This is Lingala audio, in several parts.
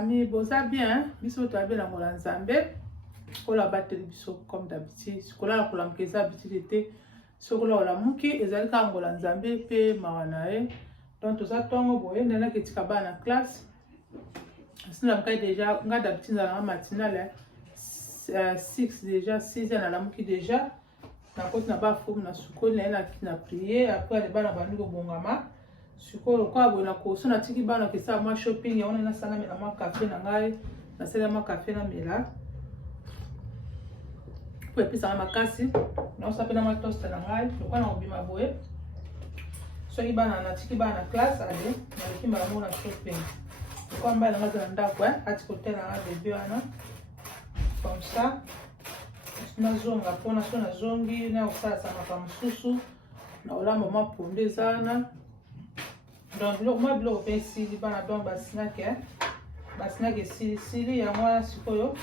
famille, boza bien, biso to bien na Nzambe. Kola bateli biso comme d'habitude. Kola la kola mkeza habitude était. Sokola ola muki ezali ka ngola Nzambe pe mawanae. Donc toza tongo boye nana ketika bana classe. Sina mkai déjà nga d'habitude na matinale 6 déjà 6 na la muki déjà. Na kote na ba foum na sukoli na prier après les bana bandu ko bongama. Sukolo kwa boye na koso na tiki bana kesa moi shopping ya ona na sanga mela moi café na ngai na sala moi café na mela. Pour episa makasi na osapena ma toast na ngai lokwa na obima boye. Soki bana na tiki bana classe ale na likimba mo na shopping. Kwa mbala nga za ndako ati kote na bébé wana. Comme ça. Na zonga pona so na zongi na osala sama pa mususu na olamba ma ponde zana. Donc moi blog pe sili bana donc basinack sili ya moi sikoyo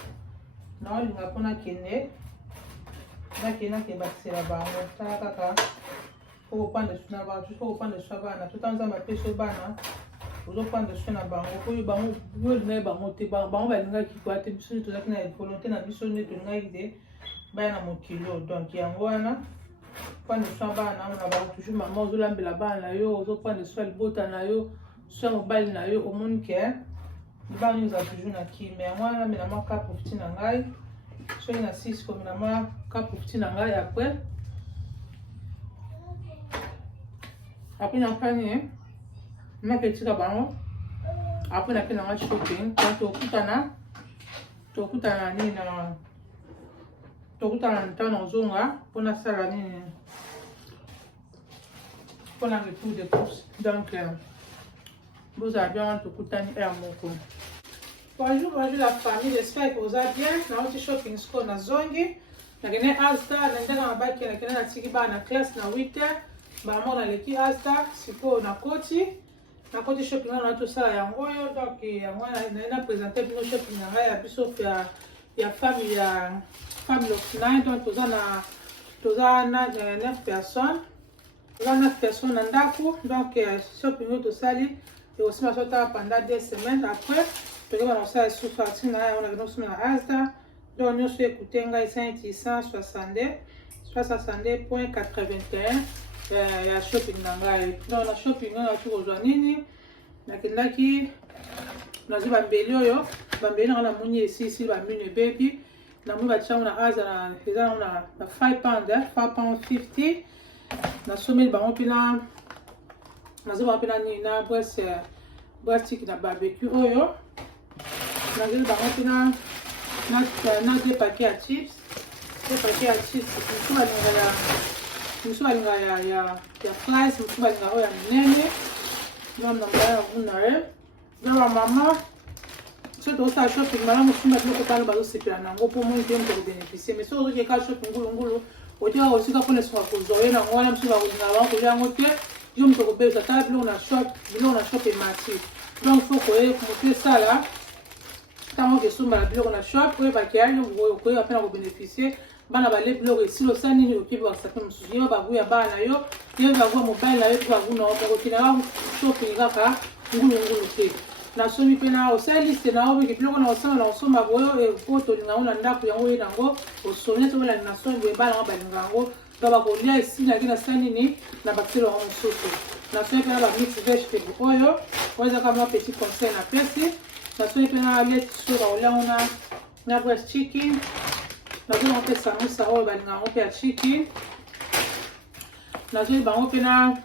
na olinga pona kende na kena ke basira bango ta kaka ko pande suna ba tu ko pande suna bana tout en zamba peso bana ozo pande suna bango ko bango yo ne bango te bango balinga ki ko ate biso to zakina volonté na biso ne to ngaide bana mokilo donc yango wana pande suna bana na ba toujours maman ozo lambela bana yo ozo pande suna libota na yo suna mobali na yo omoni ke bana nous a toujours na ki mais wana me na maka profiti na ngai so na 6 comme na maka profiti na ngai après na fani na ketika bango après na pena ngai shopping to kutana ni na tokutana ntano zonga pona sala nini pona retour de course donc vous avez bien tokutani moko. Bonjour la famille, j'espère que vous allez bien. Na oti shopping score na zongi na kene Asta na ndanga mabaki na kene na tiki ba na classe na 8h ba mo na leki Asta siko na koti shopping na to sala yango yo donc yango na présenter bino shopping na ya biso ya famille of 9 donc toza na 9 personnes. Toza 9 personnes na ndako donc shopping yo to sali et aussi ma sota pendant 2 semaines après parce que on a sous partie na on a nos semaines à Asda donc nous sommes écouté ngai 162.81 ya shopping na ngai donc la shopping na tu kozwa nini nakendaki nazo bambeli oyo bambeli na muni ici ba mini baby na muni ba tshana na Asda na eza na 5 pound 50 na someli bango pina nazo ba pina ni na boistique na barbecue oyo nazo bango pina na 2 paquets à chips musu balinga ya fries musu balinga oyo ya minene na mbaya unare na mama surtout au shopping mara musu ba loko talo bazo sepela nango po mo ndem ko bénéficier mais so ozo ka shopping ngulu otia osika pone so ko zoe na ngwana musu ba kulinga ba ko yango te yo mtoko beza ta bilo na shop et marché donc faut que ça là tant que sumba bilo na shop ko ba kiayo ko yo apena ko bénéficier bana ba le bilo ici lo sani ni okibi wa sape musuji ba buya bana yo ba go mobile na yo ba go na ko kina shopping kaka ngulu te na somi pena o sa liste na obi bilo na osama na osoma boyo e photo linga ona ndako yango yenango osone to la na somi be bana ba lingango ba ko lia ici na kina sani ni na bakelo en soso na somi pena ba mix vegetable oyo oza kama petit conseil na pesi na somi pena let sura ola na breast chicken na zo on pesa musa oyo ba lingango pe chicken na zo ba on pena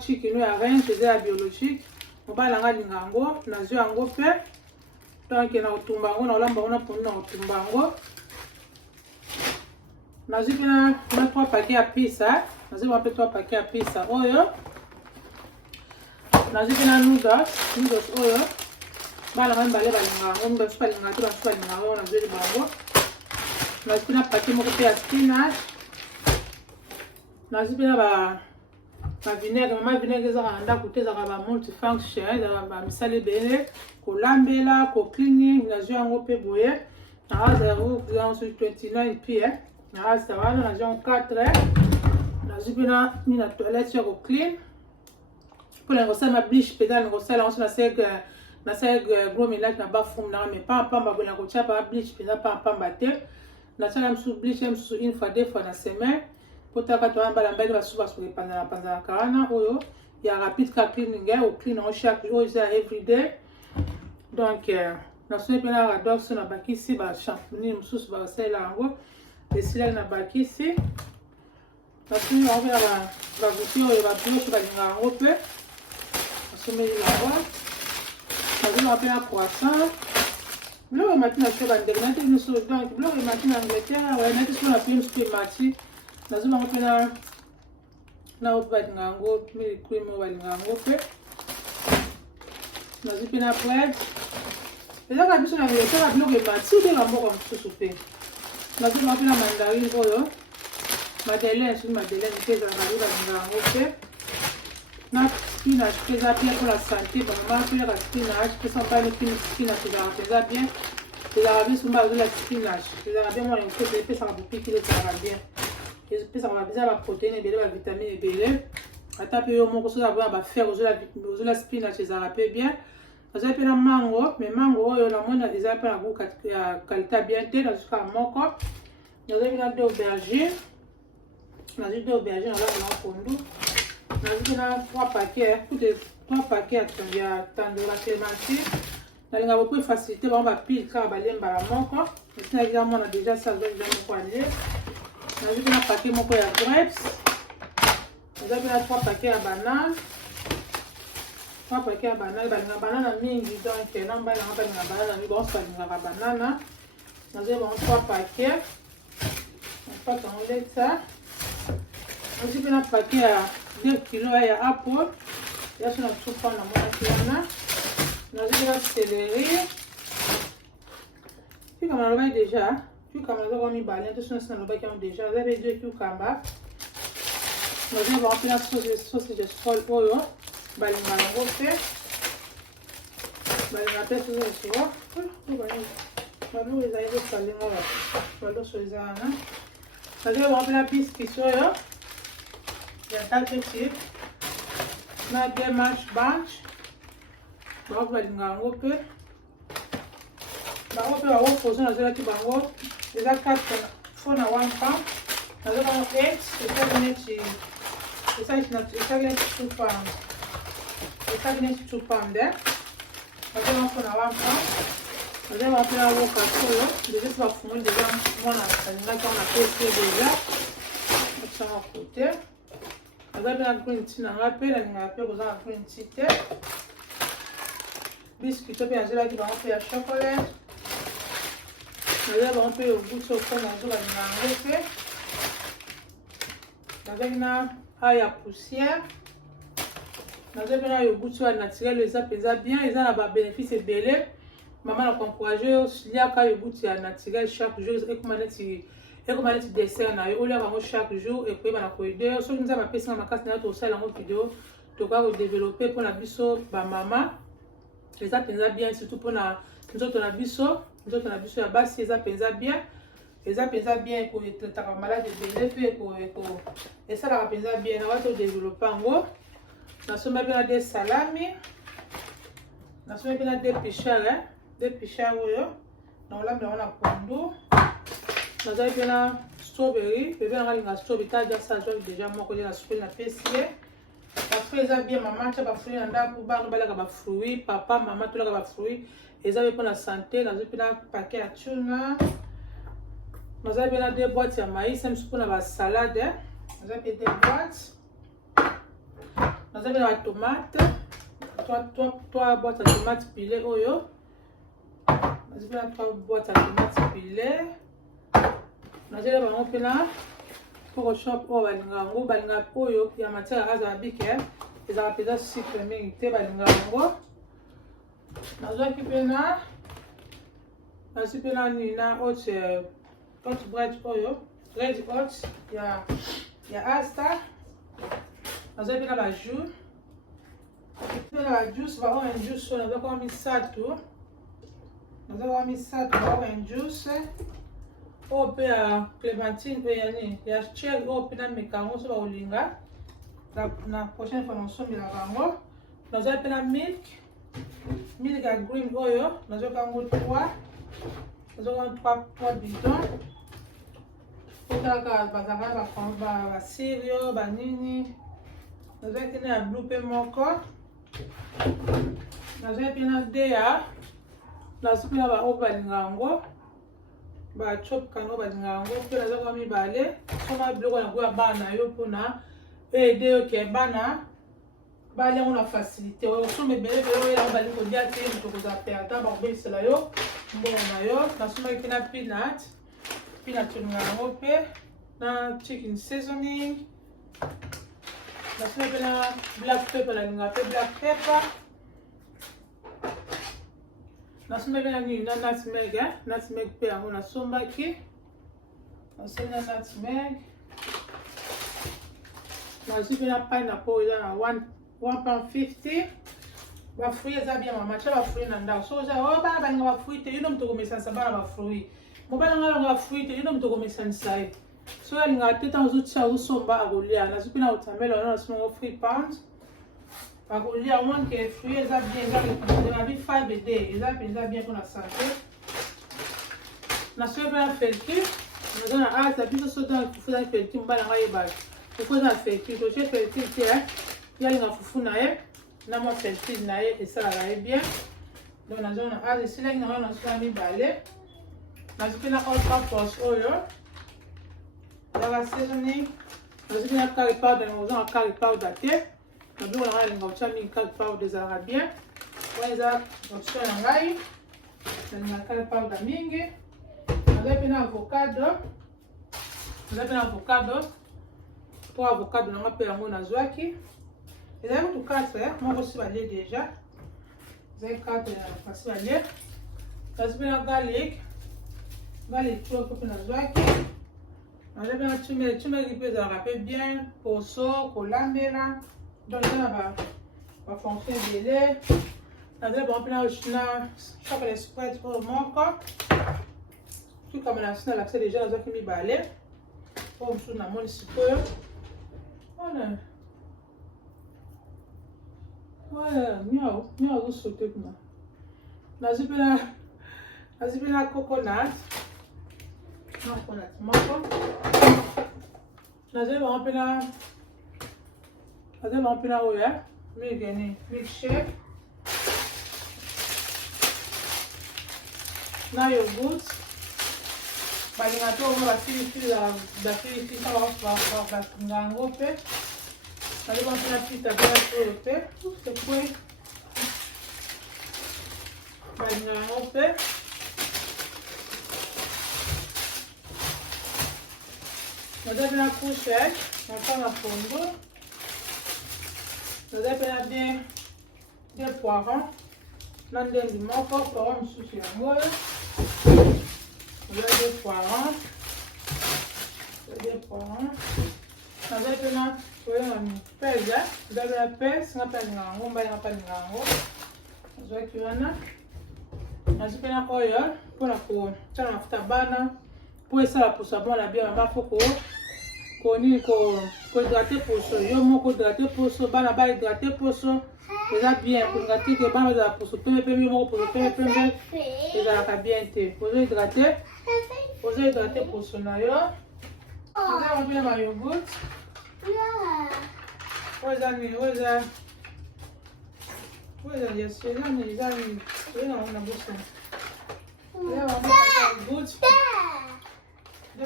chicken ya range ya biologique mobala nga lingango na zo yango pe donc na otumba ngo na olamba ona pona otumba ngo na zo pena na 3 paquets ya pizza na zo ba pe 3 paquets ya pizza oyo na zo pena noodles oyo bala nga mbale balingango mba super lingango ba super lingango na zo bango na zo pena paquet moko pe ya spinach na zo pena ba vinaigre mama vinaigre za kanda kuteza ba multifunction ba misale bele ko lambela ko cleaning na zo yango pe boye na aza ro 29 p na aza wana na zo 4 na zo pena ni na toilette ko clean pour la recette ma bleach pédale recette on se la sec nasala gros mélange na bafumu na mais pas pamba bona kotia ba bleach pena pas pamba te nasala msu bleach msu une fois deux fois na semaine potaka to amba lambali basuba sur panza kana oyo ya rapide ka cleaning au clean en chaque jour is everyday donc nasala pena radox na bakisi ba champignon msusu ba sala yango esila na bakisi nasala on va ba goûter oyo ba brioche ba linga yango pe nasomeli yango nasala on va croissant Bleu matin sur la dernière nous sommes donc bleu matin en Angleterre ouais nati sur la film sur mati nazuma ngopena na opa ngango mili cream wa ngango pe nazipina bread eza ka biso na Angleterre bleu mati de ngambo comme tout pe nazuma ngopena mandarine oyo madeleine sur madeleine pesa ngalo ngango pe na spinach pesa bien pour la santé bon maman fait la spinach pesa pas le spinach pesa bien les arabes sont pas de la spinach les arabes moi il faut pesa beaucoup piquer les arabes pesa va bien la protéine et la vitamine et bien ata pe yo moko so avoir ba faire aux la spinach les arabes bien ça peut la mango mais mango yo la mona les arabes la goût qualité bien té dans ce cas moko nous avons de aubergine na de aubergine là on pondu na 3 paquets plus de 3 paquets ya tendre la clémentine nalinga beaucoup facilité ba pile ka balemba la moko mais évidemment on a déjà ça déjà moko aller na paquet moko ya grapes na 3 paquets ya banane 3 paquets ya banane banana mingi donc namba na banana ni bon ça na banana na 3 paquets on va enlever ça aussi bien un paquet à 2 kg ya apple ya sona tupa na mwana kiana na zile céleri puis comme on l'a déjà puis comme on a mis balin tout ça on l'a déjà là avec 2 cucumbers nous allons remplir la sauce de sol oyo balinga ngo pe balinga pe sauce so balu ezaile salinga balu so ezana nous allons remplir la biscuit oyo ya tate chip na de mash bunch bago balinga yango pe bago poso nazalaki bango eza 4 fo na 1 pound nazalaka 8 esaki neti 2 pound nazalaka fo na 1 pound nazalaka mpe na woka oyo deja si bafungoli deja mwana alingaki wana pese deja akisanga kote naza na green tea nanga pe nalingaka pe koza na green tea te biscuit pe nazelaki bango mpe ya chocolate nazala bango mpe yoguti okona nazobalinga yango pe nazalaki na ai ya poussière nazali mpe na yoguti oyo naturel eza mpenza bien eza na babénéfice ebele mama na encourage yo liaka yoguti ya naturel chaque jour ekoma neti dessert na yo oliaka yango chaque jour ekoyeba na koyede soki nzambe apesinga makasi na tosala yango video tokoka kodevelope mpona biso bamama eza mpenza bien surtout mpona nzoto na biso ya basi eza mpenza bien ekoetretaka malade ebele mpe esalaka mpenza bien na wati odevelope yango nasomba mpe na de salami nasomba mpe na de pichar oyo na olambela yango na pondu nazali mpe na strawberry bebe nanga linga strawberry taja sa azwaki deja moko nde na supeli na pesi ye bafruit eza bien mama tia bafruit na ndako bana balaka bafruit papa mama tolaka bafruit eza mpe mpona santé nazali mpe na paquet ya tuna nazali mpe na 2 boîtes ya maïs misu mpona basalade nazali mpe 2 boîtes nazali mpe na batomate 3 boîtes ya tomate pile oyo nazali mpe na 3 boîtes ya tomate pile nazali bango mpe na photoshop oyo balinga oyo ya matière azala bike ezala mpenza sucre mingi te balinga yango nazwaki mpe na nina hot bread oyo red hot ya asta nazwaki mpe na bajus mpe na bajuice ba orange juice oyo nazwaka misatu ba orange juice oyo mpe ya clémentine mpe yani ya cherry oyo mpe nameka yango so baolinga na prochaine fois nasombelaka yango nazali mpe na milk milk ya green oyo nazoka yango 3 nazoka 3 bidon otalaka bazalaka basirio banini nazoki na ya blue mpe moko nazoki na deya nazoki na baoyo balinga yango bachopka yango balinga yango mpe nazoka mibale soma biloko yango ya bana na yo mpona ede yoke bana balia yango na facilité osoma ebelebele oyo yango balingi kolia te moto kozala perda bakobebisela yo mbongo na yo nasomaki na peanut olinga yango mpe na chicken seasoning nasomaki mpe na black pepper nalinga mpe black pepper nasombaki na nini na nutmeg nutmeg mpe yango nasombaki nasombi na nutmeg nazwi mpe na pineapple oyo eza na 1.50 bafruit eza bien mama tia bafruit na ndako so oza oyo bana balinga bafruit te yino moto komesanisa bana bafruit mobala nga alonga bafruit te yino moto komesanisa ye so alingaka te ntango ozotia ozosomba akolia nazwi mpe na otamela wana nasomba yango free pound bakolia omanke fruit eza bien eza bi fibre d eza mpenza bien mpona santé nasoki mpe na felki naza na asa biso so eza fufu eza felki mobala nga yebaki fufu eza na felki totie felki te yalinga fufu na ye na mwa felki na ye esalaka ye bien donc nazo na asa esilangi na wana nasoki na mibale nazwi mpe na all-purpose oyo ezaka seasoning nazwi mpe na curry powder ozanga curry powder te na biloko na ngai nalinga kotia mingi curry powder ezalaka bien wana eza option na ngai nalinga curry powder mingi nazali mpe na avocado po avocado na nga mpe yango nazwaki ezali kutu 4 moko si balie deja ezali 4 pasi balie nazwi mpe na garlic to mpe nazwaki nazali mpe na tumeli mpe ezalaka mpe bien poso kolambela donc eza na bafonction ebele nazali bango mpe na chocolate spread oyo moko tukama na nsi nalakisa deja nazwaki mibale oyo mosusu namoni sikoyo wana miao azosote kuna nazwi mpe na coconut moko nazali bango mpe na oyo milkshake na yogurt balinga to oma bafilifili bakinga yango mpe nazali bango mpe na pita mpe na oyo mpe sekwe balinga yango mpe nazali mpe na couchette na na pondo nazali mpe na bien poiron na ndendi moko poiron mosusu yango oyo nazali bien poiron nazali mpe na koyenga pese nazali mpe na pese nga mpe alinga yango mbalinga mpe alinga yango nazwaki wana nazwi mpe na oil mpona kotia na mafuta bana mpo esala poso bana bien mama foko konini kohydrate poso yo moko hydrate poso bana bahydrate poso eza bien kolinga te ke bana bazala poso pembepembe yo moko poso pembepembe ezalaka bien te ozohydrate poso na yo eza mpe na bayogurt oyo eza nini oyo eza yesu eza nini eza nini oyo nango na bosa eza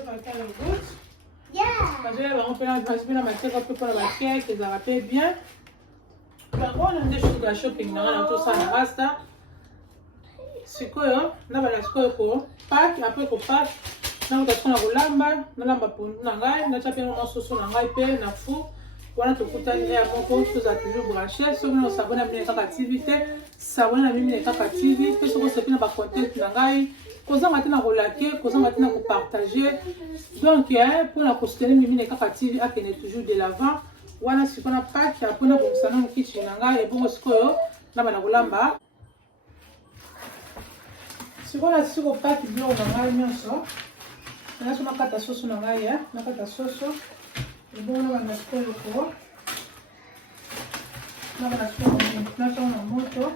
bango yogurt nazoya bango mpe na matiaka mpe mpona bakeke ezalaka mpe bien bango wana nde sugar shopping nanga na tosala na rasta sikoyo nabala sikoyo ko pake apres kopake nakuta siko na kolamba nalamba pondu na ngai natia mpe mwa soso na ngai mpe na fu wana tokutani ya moko tozala toujours branché soki na osabone na mine kaka tv te sabone na mine kaka tv mpe soki osepi na bacontente na ngai kozanga te na kolake kozanga te na kopartage donc mpona kosoutenir mimine kaka tv akende toujours de l'avant wana sikoyo na pake mpona kobimisa nano kitchen na ngai ebongo sikoyo nabana kolamba sikoyo nasisi kopaki biloko na ngai nyonso naso nakata soso na ngai nakata soso ebongo nabana sikoyo ko nabana sikoyo naso na moto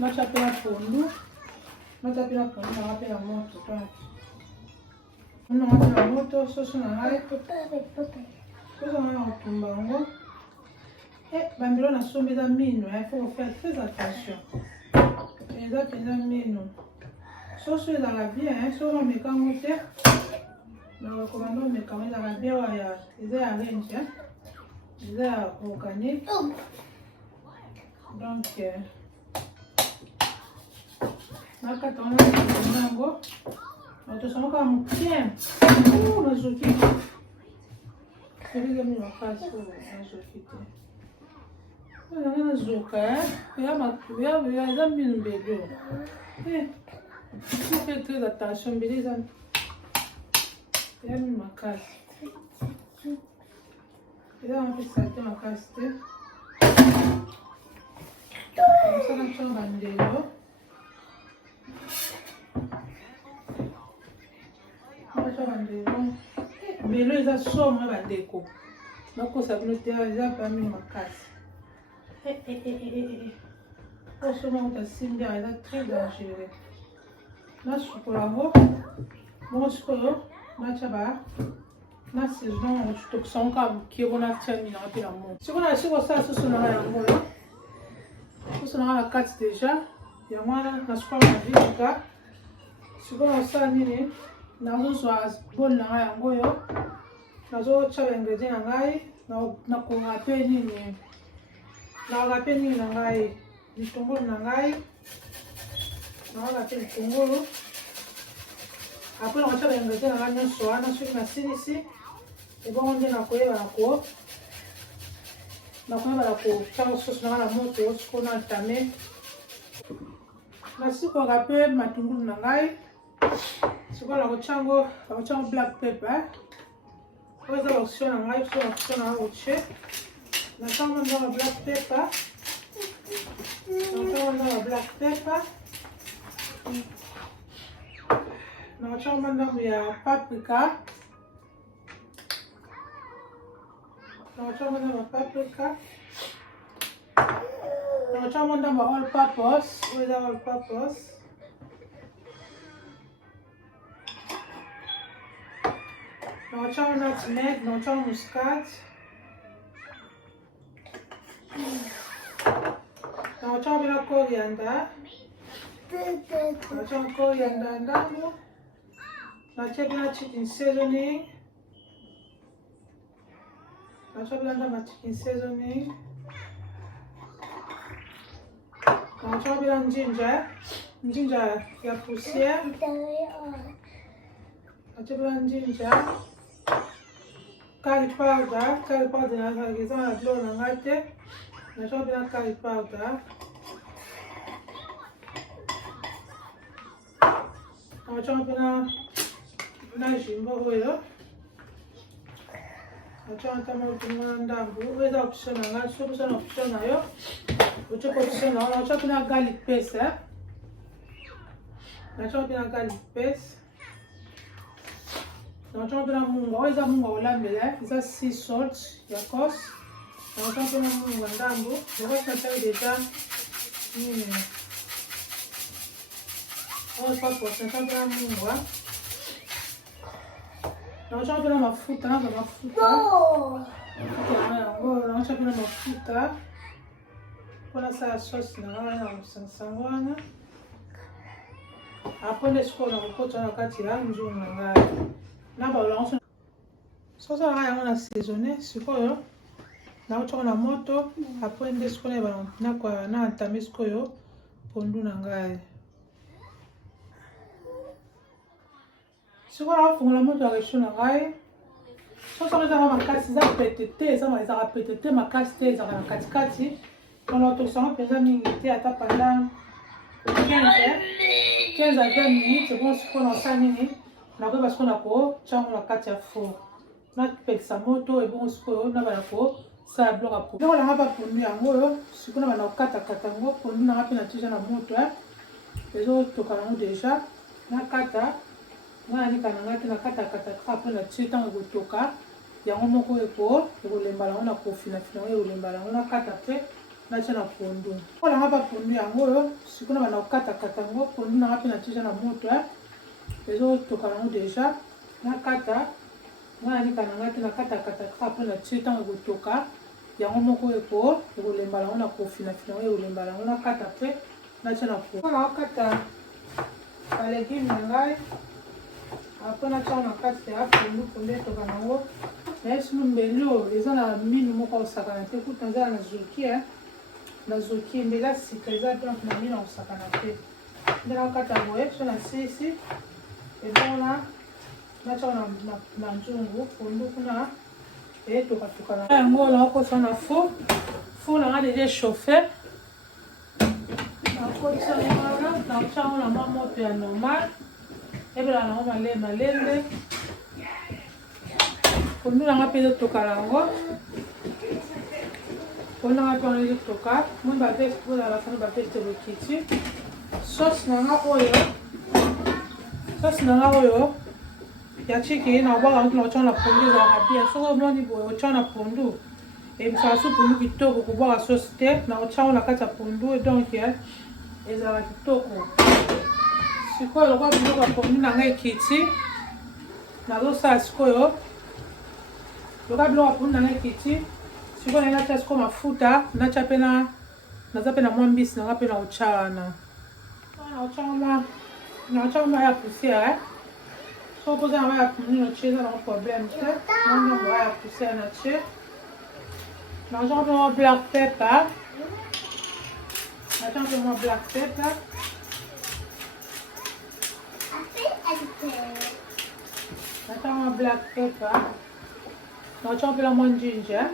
Nacha pe na pondu. Nacha pe na pondu na pe na moto. On a la moto, sauce na ngai. Sauce na ngai otumba yango. Bambilo na sombe eza mino, il faut faire très attention. Eza penza mino. Sauce ezala bien, so omeka yango te. Na komanda omeka yango ezala bien waya, eza ya range, eza ya organique. Donc nakata wana yango. Tosanga kaka mokie. Nazoki. Eliga mino makasi nazoki te. Wana nazoka, eza mino mbelo. Il faut faire très attention, mbelo eza mino makasi. Eza mapesa te makasi te. Mosala ntona bandelo. Mbelo eza somo bandeko. Nakosa bino te eza pa mino makasi. Somo utasimbi eza très dangereux. Nasukola yango. Bongo sikoyo natia na saison tokusanga mokie bona tia mina pe na mo. Sikoyo osala soso na ngai yango yo. Soso na ngai na kati deja. Yango wana nasukola na vilika. Sikoyo osala nini? Nazozwa bol na ngai yango yo. Nazotia ba ingrédients na ngai. Nakonga pe nini? Nakoka pe nini na ngai? Litongolo na ngai. Nakoka pe litongolo. Après nakotia ba ingrédients na ngai nyonso wana soki nasilisi. Ebongo nde nakoyebana kotia sauce na ngai na moto sikoyo natame. Nasikoka pe matungulu na ngai. Sikoyo nakotia yango black pepper. Oyo eza option na ngai, so option na ngai otie. Natia yango ndanga black pepper. Natia yango ndanga black pepper. Natia yango ndanga ya paprika. Natia yango ndanga paprika. Natia yango ndanga all purpose. Oyo eza all purpose. Natia yango nutmeg, natia yango muscade. Natia yango coriander. Natia yango coriander ndango. Natia yango chicken seasoning. Natia yango chicken seasoning. Natia yango ginger ya poussière. Natia yango ginger. Curry powder na eza na biloko na ngai te. Natia yango curry powder. Natia yango na jimbo oyo. Natia yango na ndambu. Oyo eza option na ngai, soki oza na option na yo. Otie option na yo. Natia yango garlic paste. Natia yango garlic paste. Natia yango munga. Oyo eza munga olambela. Eza sea salt ya kos. Natia yango munga ndambu. Natia deja oyo papote. Natia yango munga. Natia yango mafuta. Natia yango mafuta. Mpona sala sauce na ngai na mosansango wana. Après nde sikoyo nakokota na kati ya nzungu na ngai. Na baolango sauce na ngai yango na saisonné sikoyo. Nakotia na moto. Après nde sikoyo na atame sikoyo pondu na ngai. Sikoyo nakofungola moto ya resho na ngai. Sauce na ezaka makasi eza pete te, ezaka pete te makasi te, ezaka na katikati. On tosanga mpenza mingi te ata pendant 15 à 20 minutes. C'est bon sikoyo nasala nini nakoyeba sikoyo nakotia yango na kati ya four. Napekisa moto ebongo sikoyo nabana kosala biloko ya pondu. Biloko nanga bapondu yango oyo sikoyo nabana kokatakata yango pondu nanga mpe natia na moto ezotoka nango deja. Nakata nga nanika na ngai te nakatakata kaka mpe natie ntango ekotoka yango moko ekolemba nango na kofinafina yango ekolemba nango nakata mpe natia na pondu. Ola nga ba pondu yango yo, sikona bana kata yango, pondu na nga pe natia na moto ezo toka nango déjà. Nakata nga nika na nga pe nakata kaka pe natia ntango ekotoka yango moko ekolemba nango na kofina yango ekolemba nango nakata pe natia na pondu. Nakata balégume na ngai après natia na kati ya pondu etoka nango. Mais si mbeli oyo eza na minu moko osakana te kuta eza na zoki mbeli asika eza donc na minu osakana te nde nakata boye so na sisi ebona natia na nzungu pondu kuna etokatokana yango nakosa na fo nanga deja échauffé nakotisa wana nakotia yango na mwa moto ya normal ebela nango malembe pondu nanga mpe ezotoka yango pondu nanga mpe wana ezotoka moi baveste ozala basana baveste lokiti sauce nanga oyo ya chiki na obwaka mutu na otyana na pondu ezalaka bien soki omoni boye otyana na pondu ebisaka su pondu kitoko kobwaka sauce te na otyango na kati ya pondu donc ezalaka kitoko. Sikoyo lokola biloko ya pondu nanga ekiti nazosala sikoyo lokola biloko ya pondu nanga ekiti sikoyo nanga natia sikoyo mafuta natia pe naza pe na mwa mbisi nanga pe na otya wana naotya mwa ya poussière so koza na mwa ya pondu natie eza nango problème te nanga mwa ya poussière natie naotya mpe mwa black pepper natia mpe mwa black pepper natia mwa black pepper naotya mpe la mwa ginger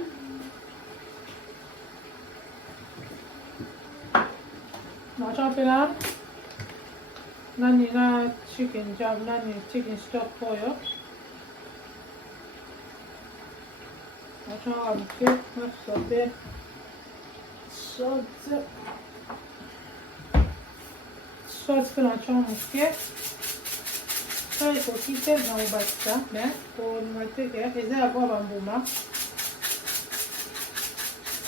naotya mpe la nani na chicken jam nani chicken stock oyo naotya mwa moke nasusa mpe sauce mpe naotya mwa moke so ekoki te na kobakisa mais kolima te ke eza ya koya bambuma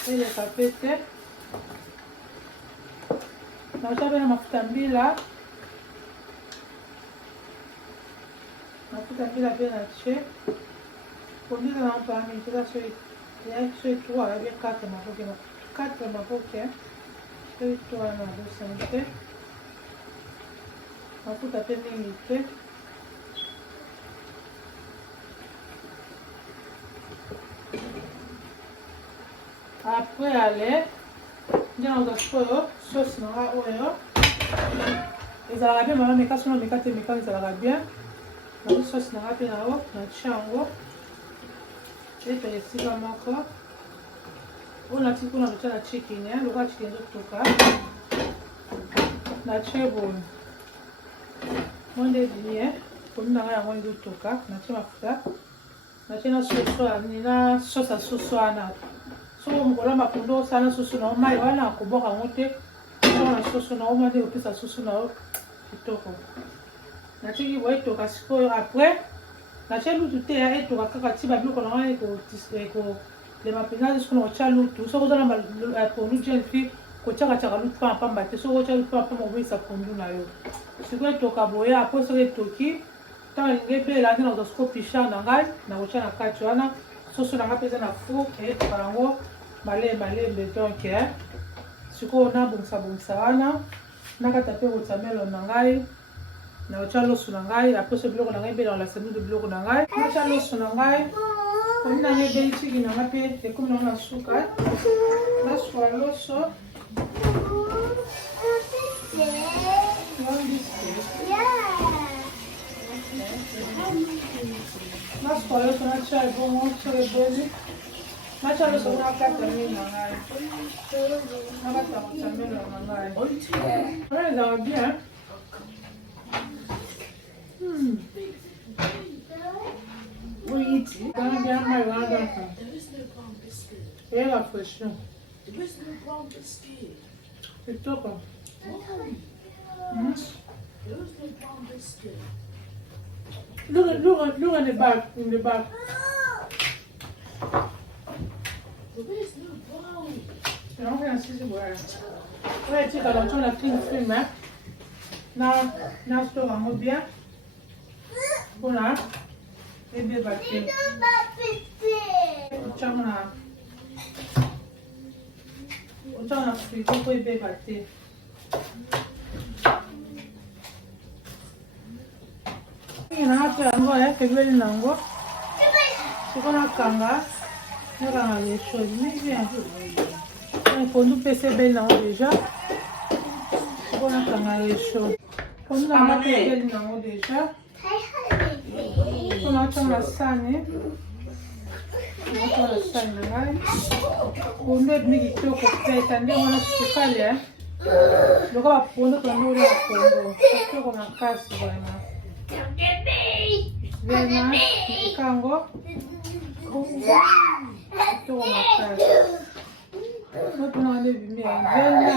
eleka pe te naotya mpe na mafuta mbila pe natie pondu eza nango mpona mingi eza so etwa yabe 4 maboke so etwa na bosani te mafuta pe mingi te après ale nde naoza sikoyo sauce nanga oyo ezalaka bien mama meka sona meka te meka ezalaka bien nazo sauce nanga mpe nao natia yango ete esika moko oyo nati kuna kotia na chicken lokola chicken ezotoka natie boye monde bien pondu nanga yango ezotoka natie mafuta natie na sauce ya soso wana soko mokolamba pondu osala soso nao mai wana akobwaka yango te soko na soso nao ma nde kopesa soso nao kitoko natiki boye etoka sikoyo après natie lutu te etoka kaka ti babiloko nango ekolema mpenza siko na otya lutu soki oza na pondu jeune fille kotiakatiaka lutu pamba te soki otya lutu pamba oboyisa pondu na yo sikoyo etoka boye après soki etoki ntango elingi ebela nde nakozwa siko pichard na ngai nakotya na kati wana soso nanga mpe eza na four etoka yango malembe donc sikoyo nabongisa wana nakata mpe watermelon na ngai naotya loso na ngai après so biloko na ngai ebela olasani de biloko na ngai natya loso na ngai pondu na ngai ebeli tiki na ngai mpe ekomi nango na suka naswa loso naswa loso natya ebongo soki eboli natya loso nakata mingi na ngai nakata watermelon na ngai wana ezalaka bien. Oui, quand bien mal et la pression. C'est top. Look in the back, in the back. On va faire un voilà. Ouais, tu sais, quand on a clean film, hein. Na store en bien. Voilà. Et bien battu. Autant on a frigo pour bien battu. Inaata ngo ya pembeni nango. Siko na kanga. Na kanga les choses. Mais bien. Pour nous passer belle nango déjà. Siko na kanga les choses. Pour nous na belle nango déjà. On a acha masani. On a masani nangai. Kunde bini kitoko peta ndio wana sukali eh. Loka bapondo kwa nuri ya pondo. Kitoko na kasi bwana. Vena, kango. Kitoko na kasi. Noto na ande bimi ya vena.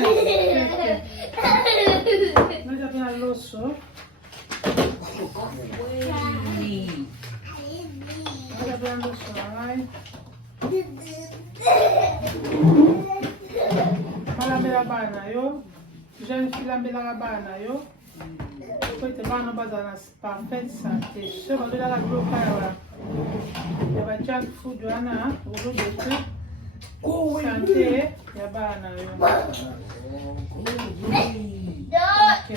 Noja pina loso. Noja pina loso nangai. Malambela bana yo. Jeune fille lambela bana yo. Faut te bana bazana parfaite santé. Ce qu'on doit la bloquer là. Ya ba junk food wana uru de santé ya bana yo. OK.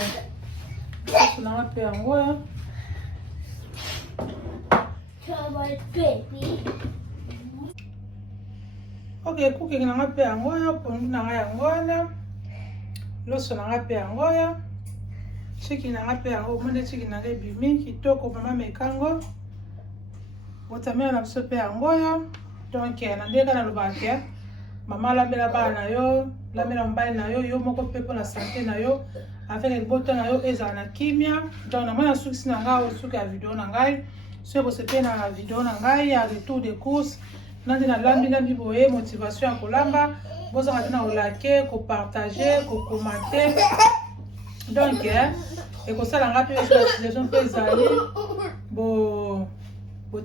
Kuna wapi yango? Ok, cooking na ngape yango ya, pondu na yango na. Loso na ngape yango ya. Chicken na ngape yango, monde chicken na bimi kitoko mama mekango. Watermelon na biso pe yango ya. Donc na ndeka na lobake. Mama lambela bana yo, lambela mbali na yo, yo moko pe pour la santé na yo. Avec les boutons na yo eza na kimia. Donc na mona suki na nga o suki ya video na ngai. So bo se pe na video na ngai ya retour de course. Nandi na lambi boye motivation ya kolamba. Boza ngati na olake, ko partager, ko commenter. Donc et ko sala ngapi les gens pe zali bo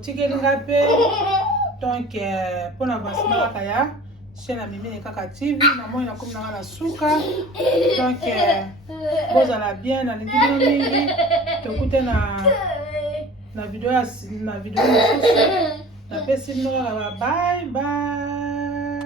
tikeli ngapi. Donc pour na basma kaya chaîne Mimi Kaka TV na moyo na komi na suka. Donc boza la bien na lingino mingi tokute na video na pesi mnoga bye bye.